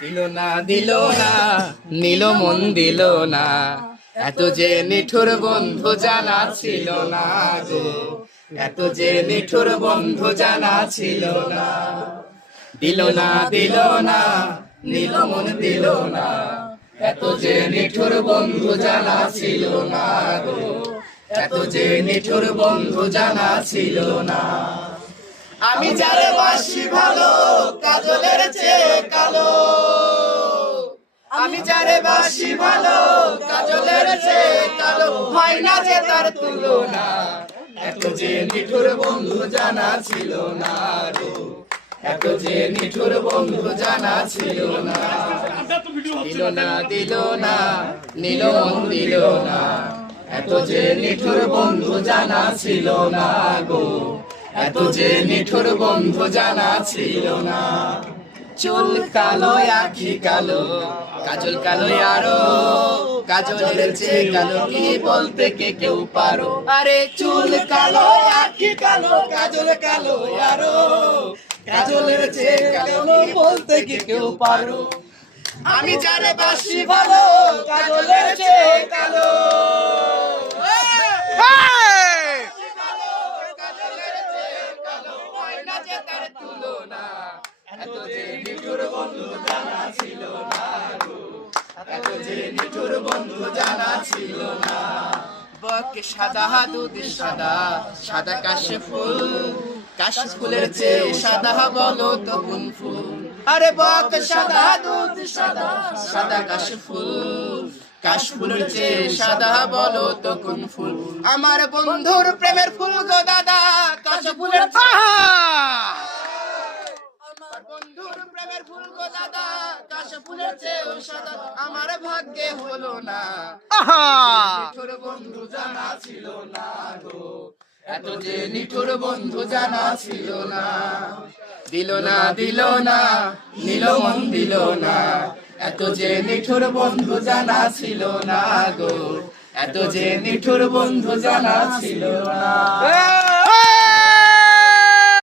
দিল না দিল না নীল মন দিল না, এত যে নিঠুর বন্ধু জানা ছিল না গো, এত যে নিঠুর বন্ধু জানা ছিল না। দিল না দিল না নীল মন দিল না, এত যে নিঠুর বন্ধু জানা ছিল না গো, এত যে নিঠুর বন্ধু জানা ছিল না। আমি যারে বাসি ভালো কাজলের চেয়ে কালো, আমি যারে বাসি ভালো কাজলের চেয়ে কালো, হয় না যে তার তুলনা, এত যে নিঠুর বন্ধু জানা ছিল না গো, এত যে নিঠুর বন্ধু জানা ছিল না। দিল না দিল না নীল মন দিল না, এত যে নিঠুর বন্ধু জানা ছিল না গো, এত যে নিঠুর বন্ধু জানা ছিল না। চুল কালো আখি কালো, কাজল কালো আরো, কাজলের চেয়ে কালো কি বলতে কে কেউ পারো। আরে চুল কালো আখি কালো, কাজল কালো আরো, কাজলের চেয়ে কালো কি বলতে কে কেউ পারো। আমি যারে বাসি ভালো কাজলের চেয়ে কালো, এত যে নিঠুর বন্ধু জানা ছিল না গো, এত যে নিঠুর বন্ধু জানা ছিল না। বক সাদা দুধ সাদা, সাদা কাশে ফুল, কাশ ফুলের চেয়ে সাদা বলো তো কোন ফুল। আরে বক সাদা দুধ সাদা, সাদা কাশ ফুল, কাশ ফুলের চেয়ে সাদা বলো তো কোন ফুল। আমার বন্ধুর প্রেমের ফুল গো দাদা, কাশ ফুলের বন্ধুর প্রেমের ফুল গো দাদা, কাশ ফুলের চেয়েও সাদা, আমার ভাগ্যে হলো না। নিঠুর বন্ধু জানা ছিল না গো, এত যে নিঠুর বন্ধু জানা ছিল না। দিল না দিল না নীল মন দিল না, এত যে নিঠুর বন্ধু জানা ছিল না গো, এত যে নিঠুর বন্ধু জানা ছিল না।